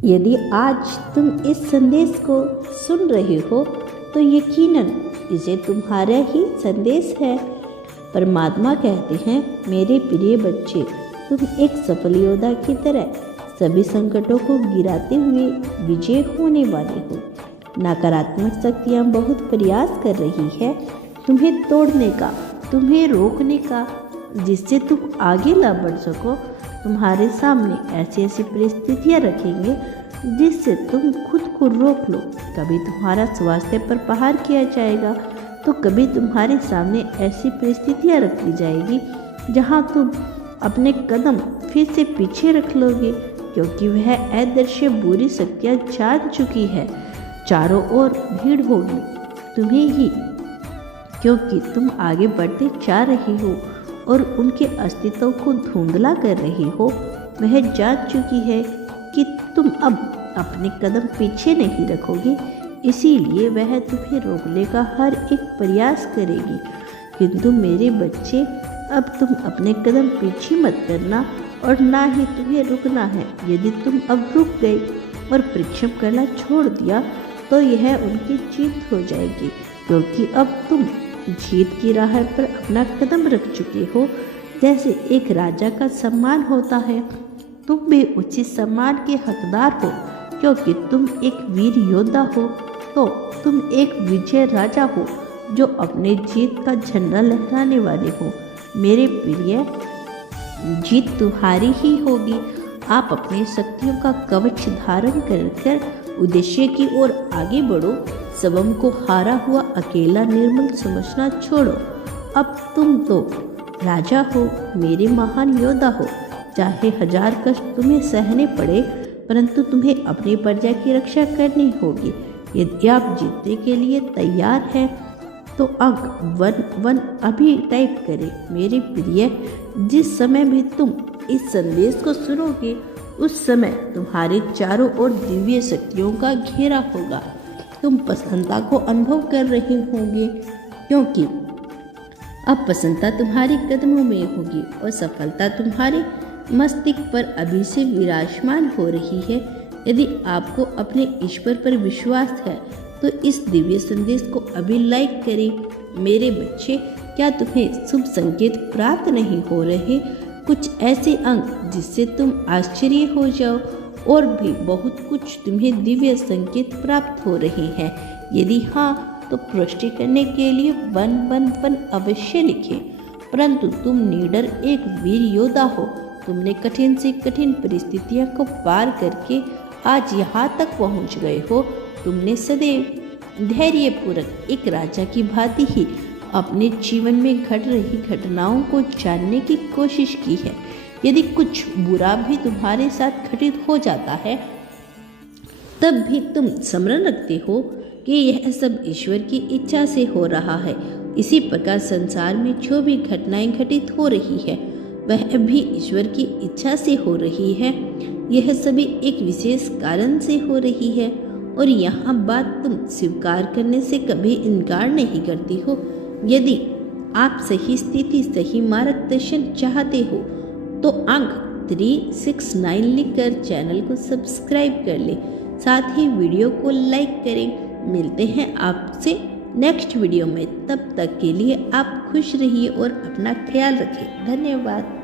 यदि आज तुम इस संदेश को सुन रहे हो तो यकीनन इसे तुम्हारा ही संदेश है। परमात्मा कहते हैं, मेरे प्रिय बच्चे, तुम एक सफल योद्धा की तरह सभी संकटों को गिराते हुए विजय होने वाले हो। नकारात्मक शक्तियाँ बहुत प्रयास कर रही है तुम्हें तोड़ने का, तुम्हें रोकने का, जिससे तुम आगे ना बढ़ सको। तुम्हारे सामने ऐसी ऐसी परिस्थितियाँ रखेंगे जिससे तुम खुद को रोक लो। कभी तुम्हारा स्वास्थ्य पर प्रहार किया जाएगा तो कभी तुम्हारे सामने ऐसी परिस्थितियाँ रख दी जाएगी जहाँ तुम अपने कदम फिर से पीछे रख लोगे, क्योंकि वह अदृश्य बुरी शक्तियाँ जान चुकी है। चारों ओर भीड़ होगी तुम्हें ही, क्योंकि तुम आगे बढ़ते जा रहे हो और उनके अस्तित्व को धुंधला कर रहे हो। वह जान चुकी है कि तुम अब अपने कदम पीछे नहीं रखोगे, इसीलिए वह तुम्हें रोकने का हर एक प्रयास करेगी। किंतु मेरे बच्चे, अब तुम अपने कदम पीछे मत करना और ना ही तुम्हें रुकना है। यदि तुम अब रुक गए और परिश्रम करना छोड़ दिया तो यह उनकी जीत हो जाएगी, क्योंकि अब तुम जीत की राह पर अपना कदम रख चुके हो। जैसे एक राजा का सम्मान होता है, तुम भी उचित सम्मान के हकदार हो, क्योंकि तुम एक वीर योद्धा हो। तो तुम एक विजय राजा हो जो अपने जीत का झंडा लहराने वाले हो। मेरे प्रिय, जीत तुम्हारी ही होगी। आप अपनी शक्तियों का कवच धारण कर उद्देश्य की ओर आगे बढ़ो। सबम को हारा हुआ अकेला निर्मल समझना छोड़ो। अब तुम तो राजा हो, मेरे महान योद्धा हो। चाहे 1000 कष्ट तुम्हें सहने पड़े, परंतु तुम्हें अपनी प्रजा की रक्षा करनी होगी। यदि आप जीतने के लिए तैयार हैं तो अंक 11 अभी टाइप करें। मेरे प्रिय, जिस समय भी तुम इस संदेश को सुनोगे उस समय तुम्हारे चारों ओर दिव्य शक्तियों का घेरा होगा। तुम प्रसन्नता को अनुभव कर रहे होंगे, क्योंकि अब प्रसन्नता तुम्हारे कदमों में होगी और सफलता तुम्हारे मस्तिष्क पर अभी से विराजमान हो रही है। यदि आपको अपने ईश्वर पर विश्वास है तो इस दिव्य संदेश को अभी लाइक करें। मेरे बच्चे, क्या तुम्हें शुभ संकेत प्राप्त नहीं हो रहे? कुछ ऐसे अंक जिससे तुम आश्चर्य हो जाओ, और भी बहुत कुछ तुम्हें दिव्य संकेत प्राप्त हो रहे हैं। यदि हाँ, तो पुष्टि करने के लिए 111 अवश्य लिखें। परंतु तुम नीडर एक वीर योद्धा हो। तुमने कठिन से कठिन परिस्थितियों को पार करके आज यहाँ तक पहुँच गए हो। तुमने सदैव धैर्यपूर्वक एक राजा की भांति ही अपने जीवन में घट रही घटनाओं को जानने की कोशिश की है। यदि कुछ बुरा भी तुम्हारे साथ घटित हो जाता है, तब भी तुम स्मरण रखते हो कि यह सब ईश्वर की इच्छा से हो रहा है। इसी प्रकार संसार में जो भी घटनाएं घटित हो रही है वह भी ईश्वर की इच्छा से हो रही है। यह सभी एक विशेष कारण से हो रही है, और यहाँ बात तुम स्वीकार करने से कभी इनकार नहीं करती हो। यदि आप सही स्थिति, सही मार्गदर्शन चाहते हो तो अंक 369 लिखकर चैनल को सब्सक्राइब कर ले, साथ ही वीडियो को लाइक करें। मिलते हैं आपसे नेक्स्ट वीडियो में। तब तक के लिए आप खुश रहिए और अपना ख्याल रखें। धन्यवाद।